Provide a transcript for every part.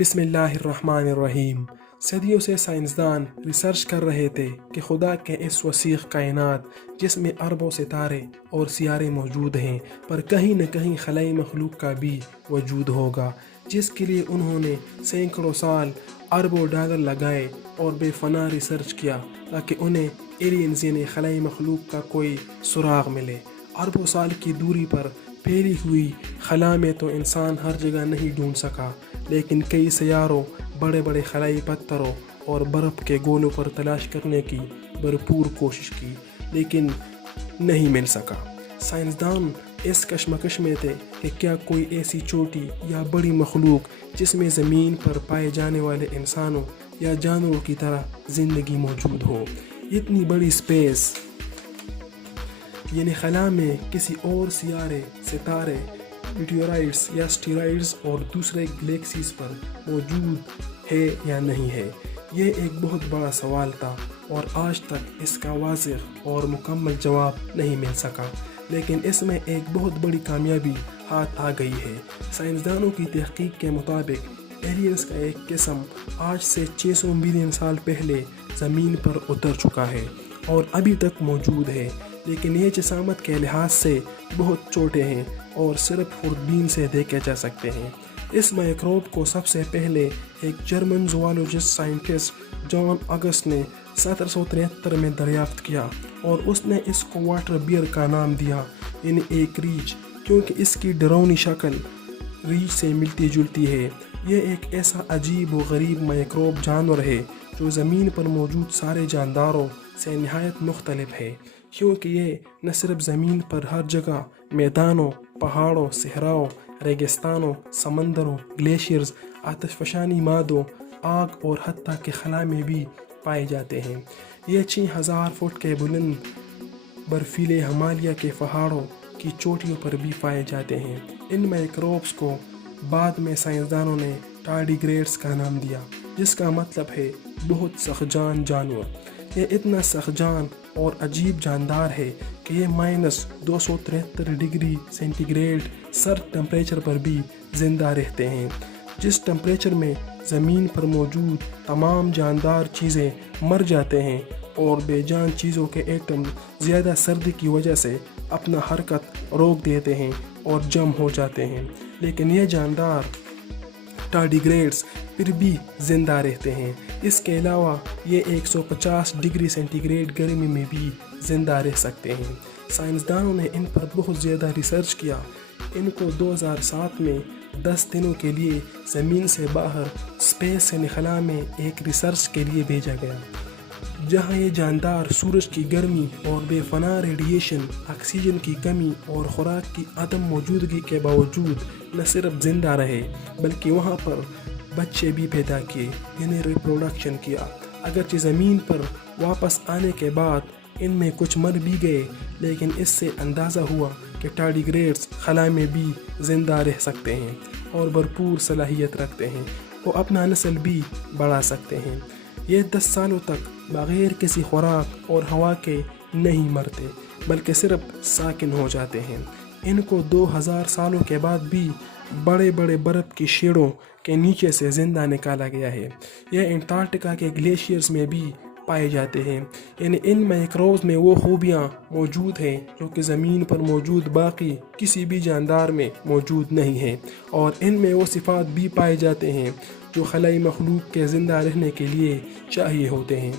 بسم اللہ الرحمن الرحیم۔ صدیوں سے سائنسدان ریسرچ کر رہے تھے کہ خدا کے اس وسیع کائنات جس میں اربوں ستارے اور سیارے موجود ہیں پر کہیں نہ کہیں خلائی مخلوق کا بھی وجود ہوگا، جس کے لیے انہوں نے سینکڑوں سال اربوں ڈالر لگائے اور بے پناہ ریسرچ کیا تاکہ انہیں ایلینز یعنی خلائی مخلوق کا کوئی سراغ ملے۔ اربوں سال کی دوری پر پھیلی ہوئی خلا میں تو انسان ہر جگہ نہیں ڈھونڈ سکا، لیکن کئی سیاروں، بڑے بڑے خلائی پتھروں اور برف کے گولوں پر تلاش کرنے کی بھرپور کوشش کی، لیکن نہیں مل سکا۔ سائنسدان اس کشمکش میں تھے کہ کیا کوئی ایسی چھوٹی یا بڑی مخلوق جس میں زمین پر پائے جانے والے انسانوں یا جانوروں کی طرح زندگی موجود ہو۔ اتنی بڑی اسپیس یعنی خلا میں کسی اور سیارے، ستارے، میٹیورائٹس یا اسٹیرائڈز اور دوسرے گلیکسیز پر موجود ہے یا نہیں ہے، یہ ایک بہت بڑا سوال تھا اور آج تک اس کا واضح اور مکمل جواب نہیں مل سکا۔ لیکن اس میں ایک بہت بڑی کامیابی ہاتھ آ گئی ہے۔ سائنسدانوں کی تحقیق کے مطابق ایلینز کا ایک قسم آج سے 600 ملین سال پہلے زمین پر اتر چکا ہے اور ابھی تک موجود ہے، لیکن یہ جسامت کے لحاظ سے بہت چھوٹے ہیں اور صرف خوردبین سے دیکھے جا سکتے ہیں۔ اس مائکروب کو سب سے پہلے ایک جرمن زوالوجسٹ سائنٹسٹ جان آگسٹ نے 1773 میں دریافت کیا اور اس نے اس کو واٹر بیئر کا نام دیا، یعنی ایک ریچھ، کیونکہ اس کی ڈراؤنی شکل ریچھ سے ملتی جلتی ہے۔ یہ ایک ایسا عجیب و غریب مائکروب جانور ہے جو زمین پر موجود سارے جانداروں سے نہایت مختلف ہے، کیونکہ یہ نہ صرف زمین پر ہر جگہ میدانوں، پہاڑوں، صحراؤں، ریگستانوں، سمندروں، گلیشیئرز، آتش فشانی مادوں، آگ اور حتیٰ کہ خلا میں بھی پائے جاتے ہیں۔ یہ 6000 فٹ کے بلند برفیلے ہمالیہ کے پہاڑوں کی چوٹیوں پر بھی پائے جاتے ہیں۔ ان مائکروبس کو بعد میں سائنسدانوں نے ٹارڈیگریڈز کا نام دیا، جس کا مطلب ہے بہت سخت جانور۔ یہ اتنا سخت جان اور عجیب جاندار ہے کہ یہ -273 ڈگری سینٹی گریڈ سرد ٹمپریچر پر بھی زندہ رہتے ہیں، جس ٹمپریچر میں زمین پر موجود تمام جاندار چیزیں مر جاتے ہیں اور بے جان چیزوں کے ایٹم زیادہ سردی کی وجہ سے اپنا حرکت روک دیتے ہیں اور جم ہو جاتے ہیں، لیکن یہ جاندار ٹارڈیگریڈز پھر بھی زندہ رہتے ہیں۔ اس کے علاوہ یہ 150 ڈگری سینٹی گریڈ گرمی میں بھی زندہ رہ سکتے ہیں۔ سائنسدانوں نے ان پر بہت زیادہ ریسرچ کیا۔ ان کو 2007 میں 10 دنوں کے لیے زمین سے باہر اسپیس یعنی خلا میں ایک ریسرچ کے لیے بھیجا گیا، جہاں یہ جاندار سورج کی گرمی اور بے پناہ ریڈیشن، آکسیجن کی کمی اور خوراک کی عدم موجودگی کے باوجود نہ صرف زندہ رہے بلکہ وہاں پر بچے بھی پیدا کیے، یعنی ریپروڈکشن کیا۔ اگرچہ زمین پر واپس آنے کے بعد ان میں کچھ مر بھی گئے، لیکن اس سے اندازہ ہوا کہ ٹارڈیگریڈز خلا میں بھی زندہ رہ سکتے ہیں اور بھرپور صلاحیت رکھتے ہیں، وہ اپنا نسل بھی بڑھا سکتے ہیں۔ یہ 10 سالوں تک بغیر کسی خوراک اور ہوا کے نہیں مرتے بلکہ صرف ساکن ہو جاتے ہیں۔ ان کو 2000 سالوں کے بعد بھی بڑے بڑے برف کی شیڑوں کے نیچے سے زندہ نکالا گیا ہے۔ یہ انٹارکٹیکا کے گلیشیئرز میں بھی پائے جاتے ہیں، یعنی ان مائکروبز میں وہ خوبیاں موجود ہیں جو کہ زمین پر موجود باقی کسی بھی جاندار میں موجود نہیں ہیں، اور ان میں وہ صفات بھی پائے جاتے ہیں جو خلائی مخلوق کے زندہ رہنے کے لیے چاہیے ہوتے ہیں۔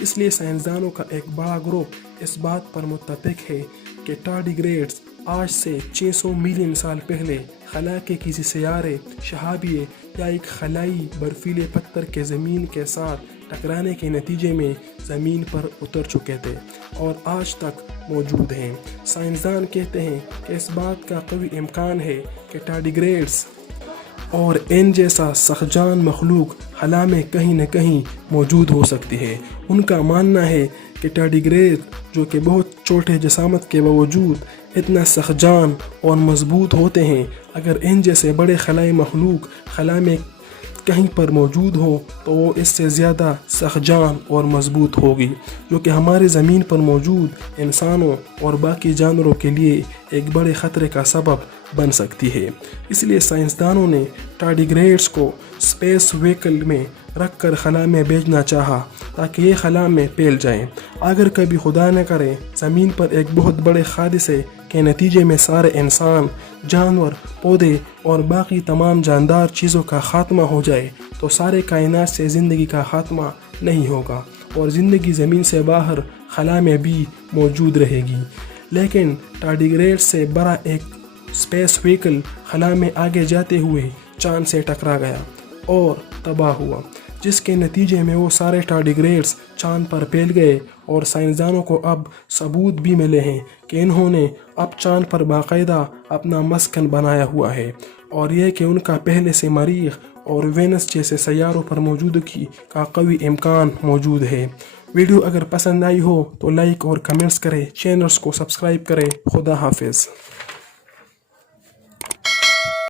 اس لیے سائنسدانوں کا ایک بڑا گروپ اس بات پر متفق ہے کہ ٹارڈیگریڈز آج سے 600 ملین سال پہلے خلا کے کسی سیارے، شہابیے یا ایک خلائی برفیلے پتھر کے زمین کے ساتھ ٹکرانے کے نتیجے میں زمین پر اتر چکے تھے اور آج تک موجود ہیں۔ سائنسدان کہتے ہیں کہ اس بات کا قوی امکان ہے کہ ٹارڈیگریڈز اور ان جیسا سخجان مخلوق خلا میں کہیں نہ کہیں موجود ہو سکتی ہے۔ ان کا ماننا ہے کہ ٹارڈیگریڈ جو کہ بہت چھوٹے جسامت کے باوجود اتنا سخجان اور مضبوط ہوتے ہیں، اگر ان جیسے بڑے خلائی مخلوق خلا میں کہیں پر موجود ہو تو وہ اس سے زیادہ سخجان اور مضبوط ہوگی، جو کہ ہمارے زمین پر موجود انسانوں اور باقی جانوروں کے لیے ایک بڑے خطرے کا سبب بن سکتی ہے۔ اس لیے سائنسدانوں نے ٹارڈیگریڈز کو اسپیس وہیکل میں رکھ کر خلا میں بھیجنا چاہا تاکہ یہ خلا میں پھیل جائیں۔ اگر کبھی خدا نہ کرے زمین پر ایک بہت بڑے حادثے کے نتیجے میں سارے انسان، جانور، پودے اور باقی تمام جاندار چیزوں کا خاتمہ ہو جائے تو سارے کائنات سے زندگی کا خاتمہ نہیں ہوگا اور زندگی زمین سے باہر خلا میں بھی موجود رہے گی۔ لیکن ٹارڈیگریڈ سے بڑا ایک اسپیس وہیکل خلا میں آگے جاتے ہوئے چاند سے ٹکرا گیا اور تباہ ہوا، جس کے نتیجے میں وہ سارے ٹارڈیگریڈز چاند پر پھیل گئے۔ اور سائنسدانوں کو اب ثبوت بھی ملے ہیں کہ انہوں نے اب چاند پر باقاعدہ اپنا مسکن بنایا ہوا ہے، اور یہ کہ ان کا پہلے سے مریخ اور وینس جیسے سیاروں پر موجودگی کا قوی امکان موجود ہے۔ ویڈیو اگر پسند آئی ہو تو لائک اور کمنٹس کریں، چینلز کو سبسکرائب کریں۔ خدا حافظ۔